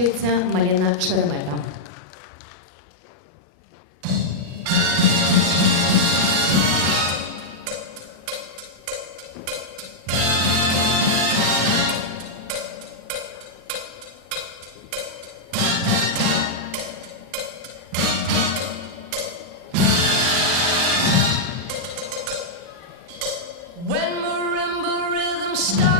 Запрошується Маріна Черемета. When marimba rhythm starts.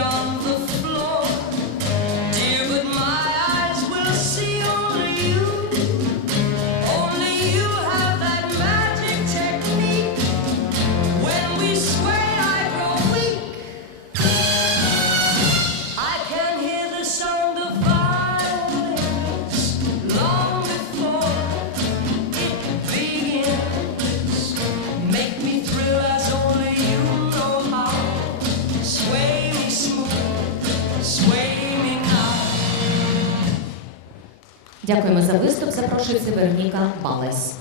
John Дякуємо за виступ. Запрошується Вероніка Балес.